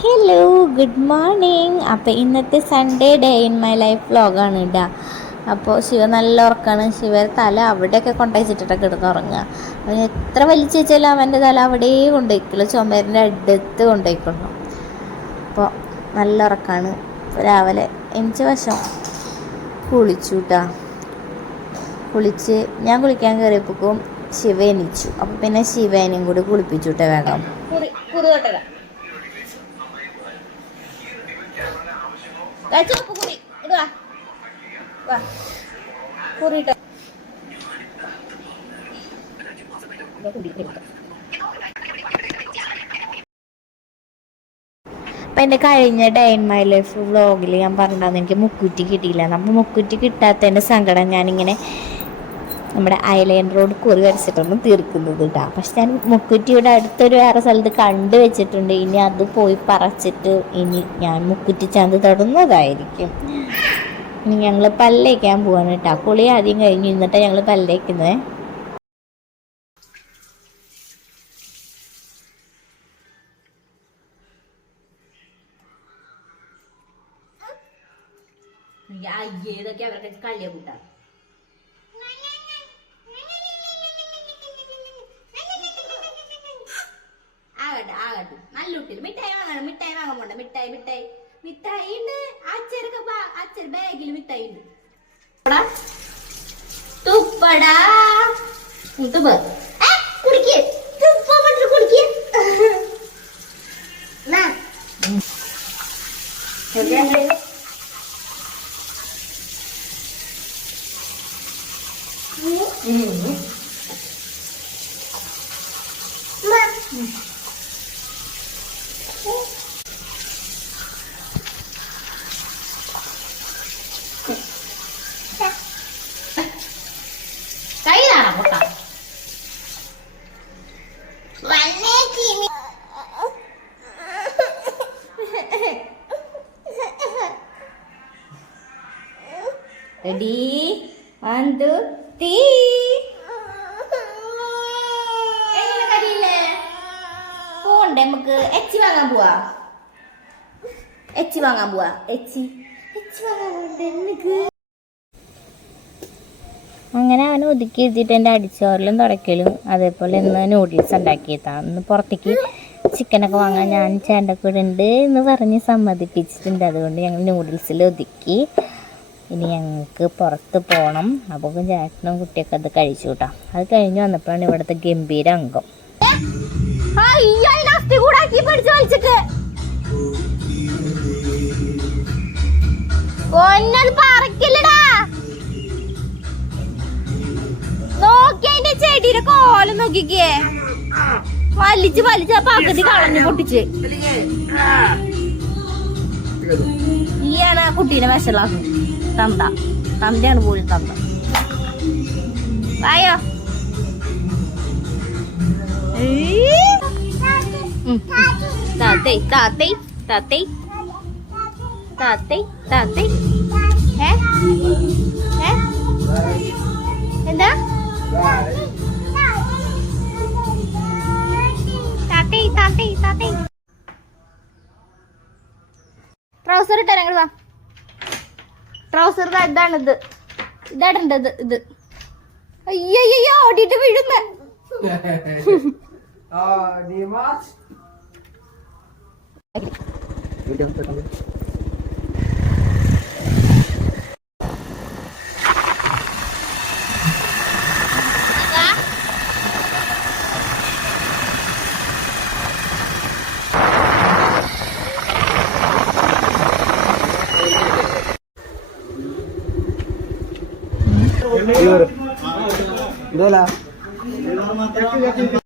Hello good morning അപ്പോൾ ഇന്നത്തെ Sunday day in my life വ്ലോഗാണ് ഇടാ അപ്പോൾ ശിവ നല്ല ഉറക്കാണ്. ശിവ തല അവിടെയൊക്കെ കൊണ്ടുവച്ചിട്ടൊക്കെ കിടന്ന് ഉറങ്ങുക അവന് എത്ര വലിച്ചു വെച്ചാലും അവന്റെ തല അവിടെ കൊണ്ടുപോയിക്കുള്ളൂ. ചുമരിന്റെ അടുത്ത് കൊണ്ടുപോയിക്കൊള്ളു. അപ്പോൾ നല്ല ഉറക്കാണ്. രാവിലെ എനിക്ക് വശം കുളിച്ചു കേട്ടോ കുളിച്ച് ഞാൻ കുളിക്കാൻ കയറിയപ്പോക്കും ശിവ എണീച്ചു. അപ്പോൾ പിന്നെ ശിവേനെയും കൂടി കുളിപ്പിച്ചു കേട്ടോ വേഗം. കുറി കുറി ചുവപ്പ് കുറി ഇടുക വാ എന്റെ കഴിഞ്ഞ ഡേ ഇൻ മൈ ലൈഫ് വ്ളോഗിൽ ഞാൻ പറഞ്ഞിട്ടുണ്ടായിരുന്നു എനിക്ക് മുക്കുറ്റി കിട്ടിയില്ല. അപ്പൊ മുക്കുറ്റി കിട്ടാത്തതിന്റെ സങ്കടം ഞാനിങ്ങനെ നമ്മുടെ ഐലൈൻ റോഡ് കുറി വരച്ചിട്ടാണ് തീർക്കുന്നത് കേട്ടോ പക്ഷെ ഞാൻ മുക്കുറ്റിയുടെ അടുത്തൊരു വേറെ സ്ഥലത്ത് കണ്ടു വെച്ചിട്ടുണ്ട്. ഇനി അത് പോയി പറിച്ചിട്ട് ഇനി ഞാൻ മുക്കുറ്റി ചാന്ത് തൊടുന്നതായിരിക്കും. ഇനി ഞങ്ങൾ പല്ലേക്കാൻ പോവാണ് കേട്ടോ കുളി ആദ്യം കഴിഞ്ഞു. ഇന്നിട്ട് ഞങ്ങൾ പല്ലേക്കുന്നത് ഏതൊക്കെ അവരുടെ കല്യാണ കൂട്ട. മിഠായി മിഠായി മിഠായി ഉണ്ട് അച്ഛരൊക്കെ അച്ഛൻ ബാഗിൽ മിഠായി ഉണ്ട് തുപ്പടാ തുപ്പ് കുടിക്കേ തുപ്പ മറ്റു കുടിക്കേ കൈ പോണ്ടേ നമുക്ക് എച്ചി വാങ്ങാൻ പോവാ. എച്ചി വാങ്ങാൻ പോവാ. എച്ചി. എച്ചി വാങ്ങാൻ പോണ്ടേ അങ്ങനെ അവൻ ഒതുക്കി എഴുതിയിട്ട് എന്റെ അടിച്ചോറിലും തുടക്കലും അതേപോലെ ഇന്ന് നൂഡിൽസ് ഉണ്ടാക്കിയതാണ് ഇന്ന് പുറത്തേക്ക് ചിക്കനൊക്കെ വാങ്ങാൻ ഞാൻ ചേട്ടന്റെ കൂടെ ഉണ്ട് എന്ന് പറഞ്ഞ് സമ്മതിപ്പിച്ചിട്ടുണ്ട്. അതുകൊണ്ട് ഞങ്ങൾ നൂഡിൽസിൽ ഒതുക്കി. ഇനി ഞങ്ങൾക്ക് പുറത്ത് പോകണം അപ്പോൾ ചേട്ടനും കുട്ടിയൊക്കെ അത് കഴിച്ചു കൂട്ടാം. അത് കഴിഞ്ഞ് വന്നപ്പോഴാണ് ഇവിടുത്തെ ഗംഭീര അംഗം. കൂടാക്കി പഠിച്ചു വലിച്ചിട്ട്. പൊന്നത് പറക്കില്ലടാ. നോക്കി അതിന്റെ ചെടിയുടെ കോലം നോക്കിക്കേ. വലിച്ച് വലിച്ച് പകുതി കളഞ്ഞു പൊട്ടിച്ച്. ഈയാണ് കുട്ടീനെ വിശലാക്കും തന്ത. തന്തയാണ് പോലും തന്ത. വായോ. താത്തേ താത്തേ താത്തേ. താത്തേ താത്തേ. ഏ? ഏ? എന്താ? താത്തേ താത്തേ താത്തേ. ട്രൗസർ ഇട്ടാ ഞങ്ങൾ വാ. ട്രൗസർ ഇതാണ് ഇത്. ഇതാടേണ്ടത് ഇത് അയ്യോ ഓടിയിട്ട് വീഴുന്ന. ഇതല്ല കളഞ്ഞു കഴിഞ്ഞു കഴിഞ്ഞു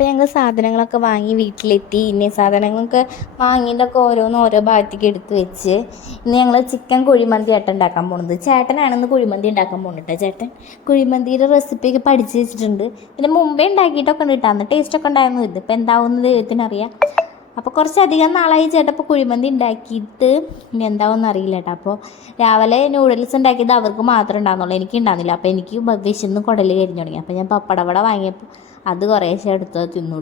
അപ്പോൾ ഞങ്ങൾ സാധനങ്ങളൊക്കെ വാങ്ങി വീട്ടിലെത്തി. ഇനി സാധനങ്ങളൊക്കെ വാങ്ങിയതൊക്കെ ഓരോന്ന് ഓരോ ഭാഗത്തേക്ക് എടുത്ത് വെച്ച് ഇനി ഞങ്ങൾ ചിക്കൻ കുഴിമന്തി ആട്ടം ഉണ്ടാക്കാൻ പോകുന്നത് ചേട്ടനാണെന്ന് കുഴിമന്തി ഉണ്ടാക്കാൻ പോകുന്നുണ്ട് ചേട്ടൻ. കുഴിമന്തിയുടെ റെസിപ്പിയൊക്കെ പഠിച്ച് വെച്ചിട്ടുണ്ട്. പിന്നെ മുമ്പേ ഉണ്ടാക്കിയിട്ടൊക്കെ ഉണ്ട് കേട്ടോ അന്ന് ടേസ്റ്റൊക്കെ ഉണ്ടായിരുന്നു. ഇതിപ്പോൾ എന്താവുന്നത് ദൈവത്തിനറിയാം. അപ്പോൾ കുറച്ചധികം നാളായി ചേട്ടാ ഇപ്പോൾ കുഴിമന്തി ഉണ്ടാക്കിയിട്ട് ഇനി എന്താവും അറിയില്ല കേട്ടോ. അപ്പോൾ രാവിലെ നൂഡിൽസ് ഉണ്ടാക്കിയത് അവർക്ക് മാത്രമേ ഉണ്ടാകുന്നുള്ളൂ എനിക്ക് ഉണ്ടാകുന്നില്ല അപ്പോൾ എനിക്ക് വിശന്ന് കുടൽ കരിഞ്ഞു തുടങ്ങി. അപ്പോൾ ഞാൻ പപ്പടവട വാങ്ങിയപ്പോൾ അത് കുറേശ്ശെ എടുത്ത് തിന്നു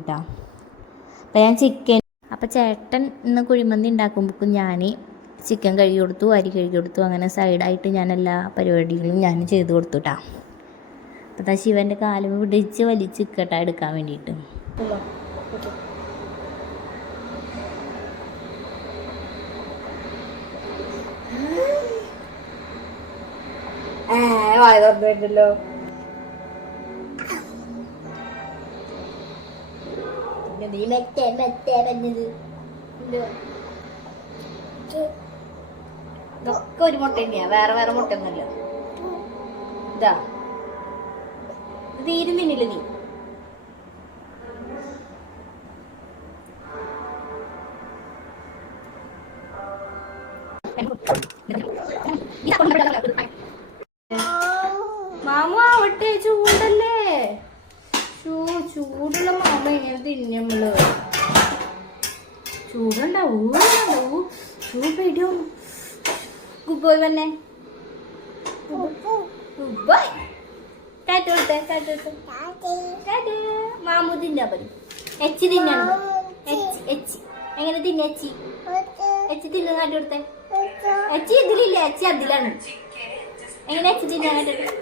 അപ്പോൾ ഞാൻ ചിക്കൻ അപ്പോൾ ചേട്ടൻ ഇന്ന് കുഴിമന്തി ഉണ്ടാക്കുമ്പോഴേക്കും ഞാൻ ചിക്കൻ കഴുകി കൊടുത്തു അരി കഴുകി കൊടുത്തു. അങ്ങനെ സൈഡായിട്ട് ഞാൻ എല്ലാ പരിപാടികളും ഞാൻ ചെയ്ത് കൊടുത്തു കേട്ടോ. അപ്പോൾ ശിവന്റെ കാലും പിടിച്ച് വലിച്ച് എടുക്കാൻ വേണ്ടിയിട്ട്. വായ തുറന്നു വരുന്നല്ലോ നീ മെറ്റേ മെറ്റേ പറഞ്ഞത് ഇതൊക്കെ ഒരു മുട്ട തന്നെയാ വേറെ വേറെ മുട്ട ഒന്നുമല്ല ഇതാ ഇത് ഇരുന്നില്ല നീ മാമ ചൂടുള്ള മാമ ഇങ്ങനെ തിന്നമ്മൾ ചൂടുണ്ടാവൂ ഉണ്ടാവൂ ചൂട് പേടിയോ പോയി വന്നെ. മാമു തിന്നാ പതി എച്ചി തിന്നണം. എങ്ങനെ തിന്നെ എച്ചി? എച്ചി തിന്നു കാട്ടി കൊടുത്തേ. എച്ചി ഇതിലില്ല? എച്ചി അതിലാണ്. എങ്ങനെ എച്ചി തിന്നാ കാട്ടി കൊടുത്തേ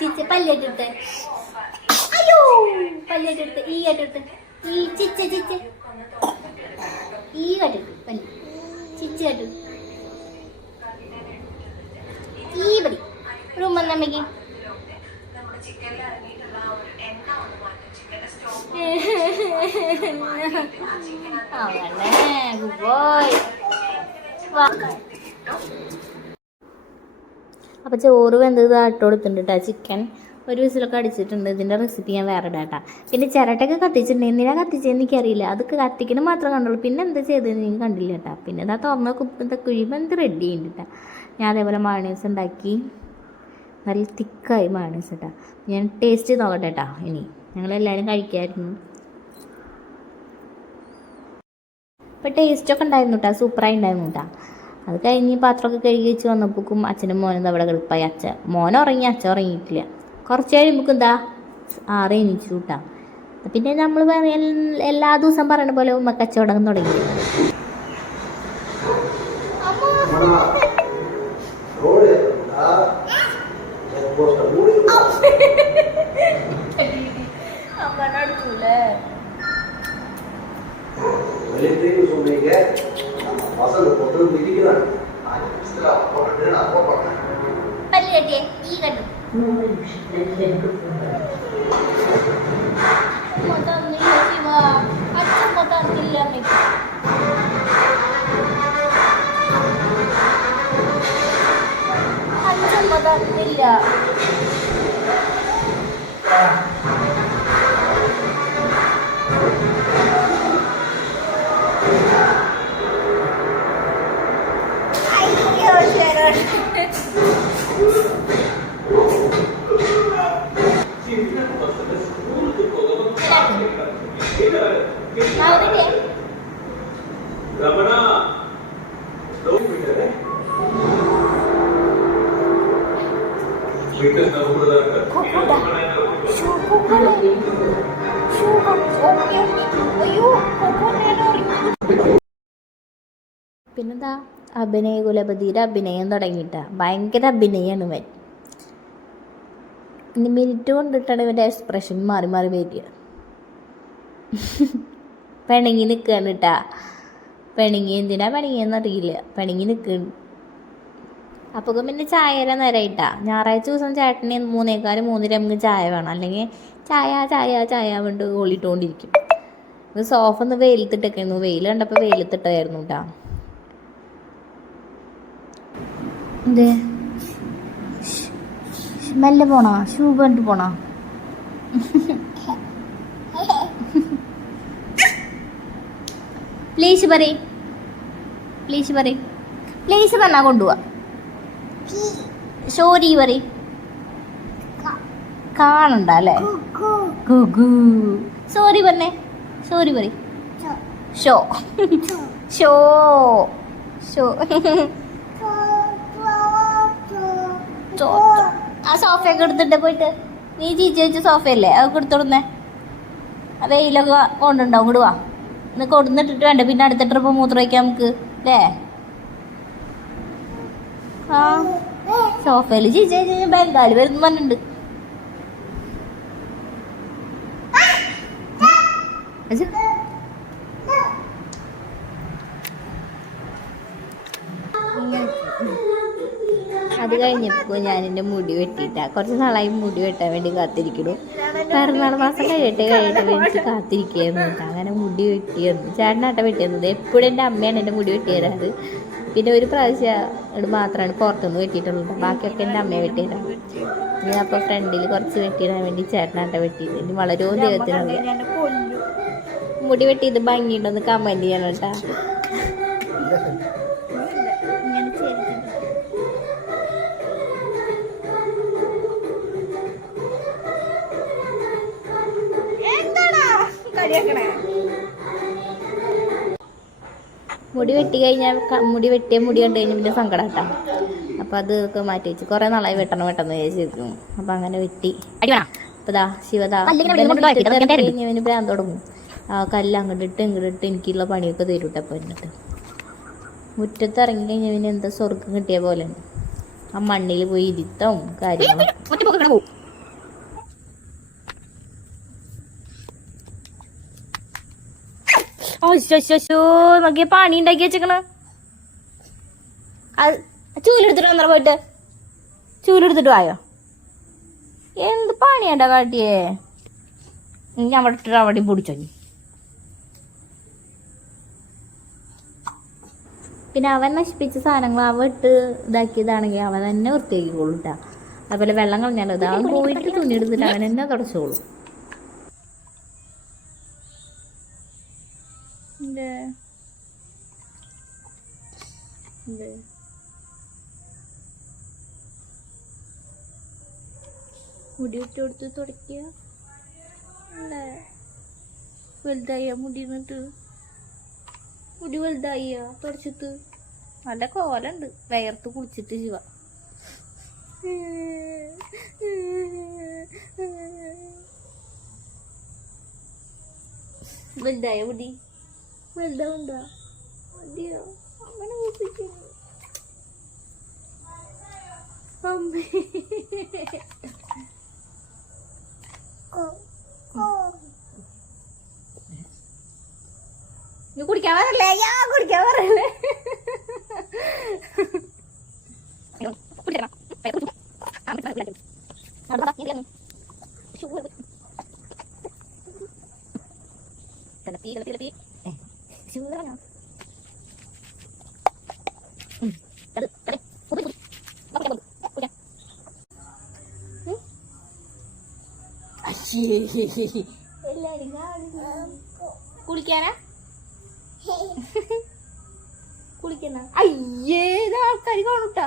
ചിച്ച പല്ലേറ്റെടുത്ത് അയ്യോ പല്ലേറ്റെടുത്ത് ഈ കേട്ടെടുത്ത് ഈ ചിച്ച ചിച്ച. ഈ കേട്ടെടുത്ത് പല്ല്. ചിച്ച കേട്ടു ഈ പടി. റൂം വന്നമ്മക്ക് അവനെ ബോയ്. വാ. അപ്പോൾ ചോറ് വെന്തത് ഇട്ട് കൊടുത്തിട്ടുണ്ട് കേട്ടോ ചിക്കൻ ഒരു വിസിലൊക്കെ അടിച്ചിട്ടുണ്ട്. ഇതിന്റെ റെസിപ്പി ഞാൻ വേറെ ഇടാം പിന്നെ ചിരട്ടയൊക്കെ കത്തിച്ചിട്ടുണ്ട്. എന്തിനാ കത്തിച്ചതെന്ന് എനിക്കറിയില്ല. അതൊക്കെ കത്തിക്കണം മാത്രം കണ്ടുള്ളൂ. പിന്നെ എന്താ ചെയ്തതെന്ന് ഞാൻ കണ്ടില്ല കേട്ടോ പിന്നെ ഇതാ തുറന്ന കുപ്പത്തെ കുഴിയുമ്പോൾ എന്ത് റെഡി ഉണ്ട് ഞാൻ അതേപോലെ മയണൈസ് ഉണ്ടാക്കി. നല്ല തിക്കായി മയണൈസ് കേട്ടോ ഞാൻ ടേസ്റ്റ് നോക്കട്ടെ കേട്ടോ ഇനി ഞങ്ങളെല്ലാവരും കഴിക്കായിരുന്നു. ഇപ്പോൾ ടേസ്റ്റൊക്കെ ഉണ്ടായിരുന്നു കേട്ടോ സൂപ്പറായി ഉണ്ടായിരുന്നു കേട്ടോ അത് കഴിഞ്ഞ് പാത്രമൊക്കെ കഴുകി വെച്ച് വന്നപ്പോഴേക്കും അച്ഛനും മോനും അവിടെ കിടപ്പായി അച്ഛൻ മോൻ ഉറങ്ങി അച്ഛൻ ഉറങ്ങിയിട്ടില്ല കുറച്ച് കഴിയുമ്പോൾ എന്താ ആറ് എണീച്ചു കൂട്ടാ പിന്നെ നമ്മൾ എല്ലാ ദിവസം പറയുന്ന പോലെ ഉമ്മ കച്ചവടം തുടങ്ങി അമ്മ ആ అసలు పొద్దు తిరిగినాడు അച്ഛൻ മതത്തില്ല പിന്നെന്താ? അഭിനയ കുലപതിയുടെ അഭിനയം തുടങ്ങിയിട്ട. ഭയങ്കര അഭിനയമാണ് ഇവൻ. ഇനി മിനിറ്റ് കൊണ്ടിട്ടാണ് ഇവന്റെ എക്സ്പ്രഷൻ മാറി മാറി വരിക. പെണങ്ങി നിൽക്കുകയാണ് കേട്ടാ പെണങ്ങി എന്തിനാ പിണങ്ങിയെന്ന് അറിയില്ല. പെണങ്ങി നിൽക്കുന്നു അപ്പോൾ പിന്നെ ചായ തരാൻ നേരമായിട്ടാ ഞായറാഴ്ച ദിവസം ചേട്ടന് മൂന്നേക്കാൽ മൂന്നര നമുക്ക് ചായ വേണം. അല്ലെങ്കിൽ ചായ ചായ ചായ കൊണ്ട് ഓളിട്ടുകൊണ്ടിരിക്കും സോഫ ഒന്ന് വെയിലത്തിട്ടൊക്കെയായിരുന്നു വെയിൽ കണ്ടപ്പോൾ വെയിലത്തിട്ടായിരുന്നു കേട്ടാ എന്തേ? മെല്ലെ പോണോ? ഷൂ പറഞ്ഞിട്ട് പോണോ? പ്ലീസ് പറയ്. പ്ലീസ് പറയ്. പ്ലീസ് പറഞ്ഞാ കൊണ്ടുപോവാ. സോറി പറയ്. കാണണ്ട അല്ലേ? സോറി പറഞ്ഞേ. സോറി പറയ്. ഷോ ഷോ ഷോ ആ സോഫയൊക്കെ എടുത്തിട്ട് പോയിട്ട് നീ ചീച്ചി വെച്ച സോഫയല്ലേ? അതൊക്കെ എടുത്തോടുന്നേ ആ വെയിലൊക്കെ കൊണ്ടുണ്ടാവും. കൊടുവാ ഇന്ന് കൊടുന്നിട്ടിട്ട് വേണ്ട. പിന്നെ അടുത്ത ട്രിപ്പ് മൂത്ര വയ്ക്കാം നമുക്ക് അല്ലേ? ആ. സോഫയിൽ ചീച്ച ബംഗാളി വരുന്നു പറഞ്ഞിട്ടുണ്ട് അച്ഛാ. അത് കഴിഞ്ഞപ്പോൾ ഞാൻ എന്റെ മുടി വെട്ടിയിട്ടാ. കുറച്ച് നാളായി മുടി വെട്ടാൻ വേണ്ടി കാത്തിരിക്കണു പിറന്നാൾ മാസം കഴിയട്ടെ കഴിയട്ടെ വേണ്ടി കാത്തിരിക്കുകയായിരുന്നു അങ്ങനെ മുടി വെട്ടിയിരുന്നു ചേട്ടനാട്ട വെട്ടിയിരുന്നത് എപ്പോഴും എന്റെ അമ്മയാണ് എന്റെ മുടി വെട്ടി തരാറ് പിന്നെ ഒരു പ്രാവശ്യം ഇത് മാത്രമാണ് പുറത്തുനിന്ന് വെട്ടിയിട്ടുള്ളത്. ബാക്കിയൊക്കെ എന്റെ അമ്മയെ വെട്ടി തരാറ് ഞാൻ അപ്പോൾ ഫ്രണ്ടിൽ കുറച്ച് വെട്ടിയിടാൻ വേണ്ടി ചേട്ടനാട്ട വെട്ടിയത്. ഇനി വളരെ ദൈവത്തിനുള്ള മുടി വെട്ടിയത് ഭംഗിയുണ്ടെന്ന് കമന്റ് ചെയ്യണം കേട്ടോ. മുടി വെട്ടി കഴിഞ്ഞാൽ മുടി വെട്ടിയ മുടി കണ്ടു കഴിഞ്ഞാൽ പിന്നെ സങ്കടം കേട്ടോ അപ്പം അത് ഒക്കെ മാറ്റി വെച്ച്. കുറേ നാളായി വെട്ടണം വെട്ടണം വിചാരിച്ചിരിക്കും അപ്പം അങ്ങനെ വെട്ടി. അപ്പം ദാ ശിവദാ ഇവന് ഭ്രാന്ത് തുടങ്ങും. ആ കല്ല് അങ്ങോട്ട് ഇട്ട് ഇങ്ങോട്ട് ഇട്ട് എനിക്കുള്ള പണിയൊക്കെ തരും കേട്ടോ എന്നിട്ട്. മുറ്റത്ത് ഇറങ്ങി കഴിഞ്ഞാൽ പിന്നെ എന്താ സ്വർഗം കിട്ടിയ പോലെ. ആ മണ്ണിൽ പോയി ഇരുത്തവും കാര്യങ്ങളും. നോക്കിയ പണി ഉണ്ടാക്കി വെച്ചേക്കണ. ചൂലെടുത്തിട്ട് വന്നറ പോയിട്ട്. ചൂലെടുത്തിട്ട് വായോ? എന്ത് പണിയാണ്ടാ കാട്ടിയേ? ഞാൻ അവിടെ ഇട്ടിട്ട് അവിടെ പൊടിച്ചോ നീ പിന്നെ അവൻ നശിപ്പിച്ച സാധനങ്ങൾ അവ ഇട്ട് ഇതാക്കിയതാണെങ്കിൽ അവൻ തന്നെ വൃത്തിയാക്കിക്കോളൂട്ടാ അതുപോലെ വെള്ളം കളഞ്ഞാലോ അവൻ പോയിട്ട് തുണി എടുത്തിട്ട് അവൻ തന്നെ തുടച്ചോളും. മുടി എടുത്ത് കൊടുത്ത് തുടക്കുക അല്ലേ? വലുതായ മുടി എന്നിട്ട് മുടി വലുതായ തുടച്ചിട്ട് നല്ല കോലുണ്ട്. വയർത്ത് കുളിച്ചിട്ട് ചെയ്യുക വലുതായ മുടി. വലുതാവുണ്ടോ മതിയോ അങ്ങനെ നീ കുടിക്കാൻ പറയല്ലേ അയ്യാ കുടിക്കാൻ പറയല്ലേ എല്ലാരും കുളിക്കാനാ? കുളിക്കണ? അയ്യേ ഇത് ആൾക്കാർ കാണൂട്ടാ.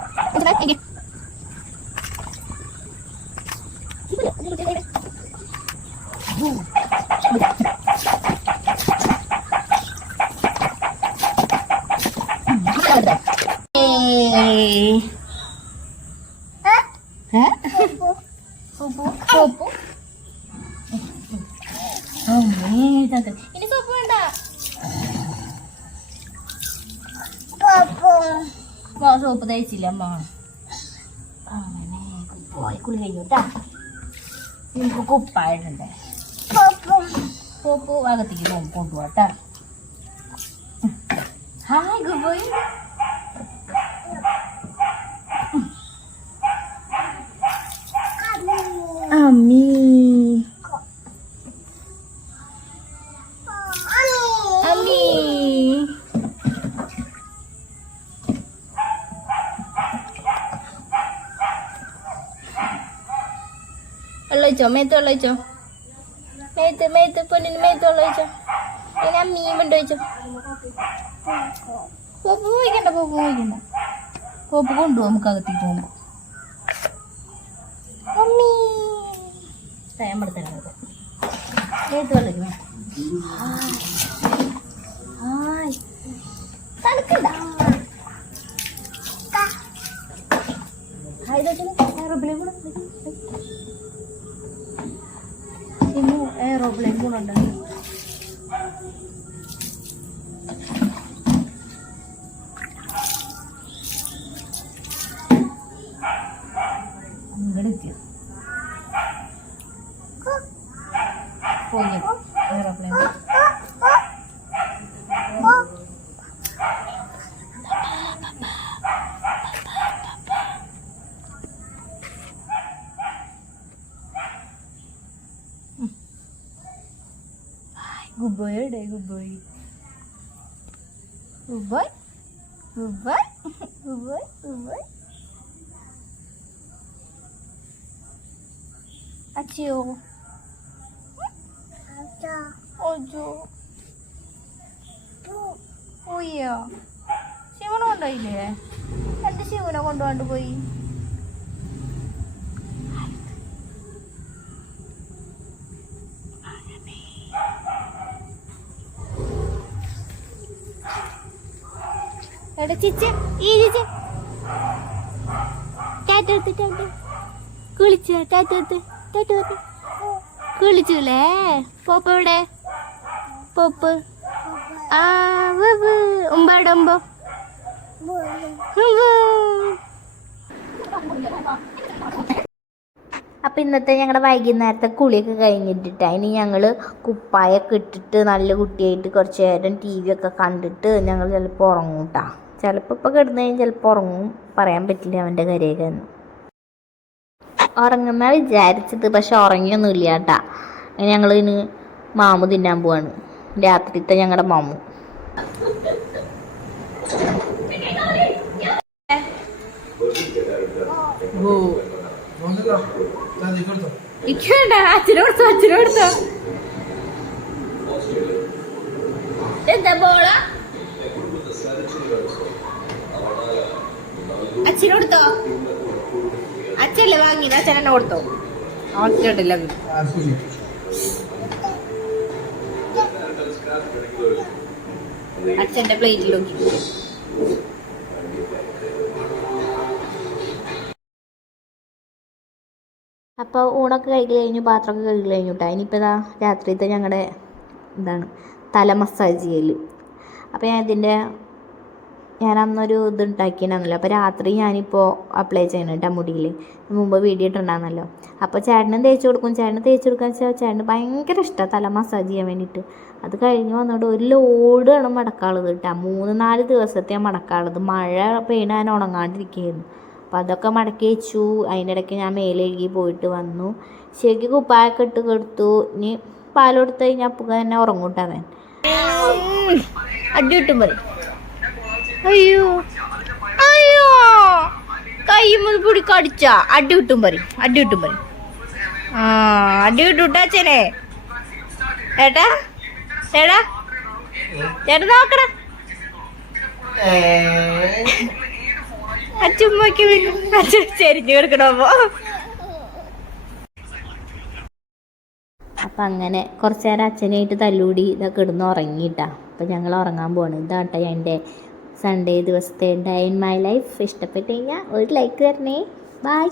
ഇതാക്ക്. ഇനി സോപ്പ് വേണ്ട. സോപ്പ്. തേച്ചില്ല അമ്മ. അങ്ങനെ പോയി കുളി കഴിഞ്ഞോട്ടാ നിങ്ങൾക്ക് കുപ്പായിട്ടുണ്ട്. സോപ്പ്. അകത്തേക്ക് നോക്കി കൊണ്ടുപോട്ടാ ഹായ് ഗുബോയ് വെള്ളമൊഴിച്ചോ മേത്ത് വെള്ളമൊഴിച്ചോ മേത്ത് മേത്ത് പൊന്നിന് മേത്ത് വെള്ളമൊഴിച്ചോ പിന്നെ മീൻ കൊണ്ട് വെച്ചോ പോപ്പ് പോയിക്കണ്ട പോപ്പ് പോയിക്കണ്ട പോപ്പ് കൊണ്ടുപോകും നമുക്ക് അകത്തേക്ക് പോകുമ്പോ അമ്മീ ടൈം എടുത്തരാം മേത്ത് വെള്ളം ഹായ് തണുക്കണ്ട ഹായ് എയറോപ്ലെയിൻ കൂടെ ഇന്ന് എയറോപ്ലെയിൻ കൂടെ ഉണ്ട് അങ്ങോട്ട് good boy good boy അച്ചിയോ ഓജോ പോയോ? ശിവനെ കൊണ്ടുപോയില്ലേ? എന്റെ ശിവനെ കൊണ്ടുപോണ്ട് പോയി. എവിടെ ചിച്ച ഈ ചിച്ച. ടാറ്റെടുത്ത് ടാറ്റ കുളിച്ച ടാറ്റെടുത്ത് ടാറ്റെടുത്ത് കുളിച്ചുല്ലേ പോപ്പ എവിടെ? പോപ്പ്. ആ. ഉമ്പാടെ ഉമ്പോ ഉവ്വ്. അപ്പം ഇന്നത്തെ ഞങ്ങളുടെ വൈകുന്നേരത്തെ കുളിയൊക്കെ കഴിഞ്ഞിട്ടിട്ട്. ഇനി ഞങ്ങൾ കുപ്പായൊക്കെ ഇട്ടിട്ട് നല്ല കുട്ടിയായിട്ട് കുറച്ച് നേരം ടി വി ഒക്കെ കണ്ടിട്ട് ഞങ്ങൾ ചിലപ്പോൾ ഉറങ്ങും കേട്ടോ ചിലപ്പോൾ ഇപ്പോൾ കിടന്നു കഴിഞ്ഞാൽ ചിലപ്പോൾ ഉറങ്ങും. പറയാൻ പറ്റില്ല അവന്റെ കരയൊക്കെ ഉറങ്ങുന്ന വിചാരിച്ചത് പക്ഷെ ഉറങ്ങിയൊന്നുമില്ല കേട്ടാ. ഞങ്ങൾ ഇനി മാമു തിന്നാൻ പോവാണ്. രാത്രിത്തെ ഞങ്ങളുടെ മാമു. ഇരിക്കണ്ട അച്ഛനോടുത്തോ അച്ഛനോടുത്തോ എന്താ എന്നെ കൊടുത്തോ? ആക്കിയിട്ടില്ല അച്ഛന്റെ പ്ലേറ്റിൽ നോക്കി അപ്പോൾ ഊണൊക്കെ കഴുകി കഴിഞ്ഞു പാത്രമൊക്കെ കഴുകി കഴിഞ്ഞു കേട്ടോ രാത്രിത്തെ ഞങ്ങളുടെ എന്താണ് തല മസാജ് ചെയ്യൽ അപ്പോൾ ഞാൻ ഇതിന്റെ ഞാൻ അന്നൊരു ഇത് ഉണ്ടാക്കിയിട്ടുണ്ടായിരുന്നല്ലോ അപ്പോൾ രാത്രി ഞാനിപ്പോൾ അപ്ലൈ ചെയ്യണം കേട്ടോ മുടിയിൽ മുമ്പ് വീഡിയോ ഇട്ടുണ്ടായിരുന്നല്ലോ അപ്പോൾ ചേട്ടനും തേച്ച് കൊടുക്കും. ചേട്ടന് തേച്ച് കൊടുക്കാന്ന് വെച്ചാൽ ചേട്ടന് ഭയങ്കര ഇഷ്ടമാണ് തല മസാജ് ചെയ്യാൻ വേണ്ടിയിട്ട്. അത് കഴിഞ്ഞ് വന്നോണ്ട് ഒരു ലോഡാണ് മടക്കാളത് കേട്ടോ. മൂന്ന് നാല് ദിവസത്തെ മടക്കാളത് മഴ പെയ്യണ ഞാൻ ഉണങ്ങാണ്ടിരിക്കുകയായിരുന്നു. അപ്പം അതൊക്കെ മടക്കി വെച്ചു. അതിനിടയ്ക്ക് ഞാൻ മേലെ കഴുകി പോയിട്ട് വന്നു. ശരിക്കും കുപ്പായൊക്കെ ഇട്ട് കൊടുത്തു. ഇനി പാൽ കഴിഞ്ഞാൽ അപ്പം തന്നെ ഉറങ്ങൂട്ടാ അവൻ. അടി കിട്ടും മതി അയ്യോ. അയ്യോ. കയ്യുമ്പോൾ കൂടി കടിച്ച. അടി കിട്ടും പറയും അടി കിട്ടും പറയും ആ അടി കിട്ടും അച്ഛനെ. ഏട്ടാ ചേട്ടാ ചേട്ടൻ നോക്കടാ. അച്ഛമ്മക്ക് അച്ഛൻ ചെരിഞ്ഞു കിടക്കണമോ അപ്പം അങ്ങനെ കുറച്ച് നേരം അച്ഛനായിട്ട് തല്ലൂടി ഇതൊക്കെ ഇടുന്ന് ഉറങ്ങിയിട്ടാ. അപ്പം ഞങ്ങൾ ഉറങ്ങാൻ പോവാണ്. ഇതാട്ടെ എന്റെ സൺഡേ ദിവസത്തെ ഡേ ഇൻ മൈ ലൈഫ് ഇഷ്ടപ്പെട്ടു കഴിഞ്ഞാൽ ഒരു ലൈക്ക് തരണേ. ബൈ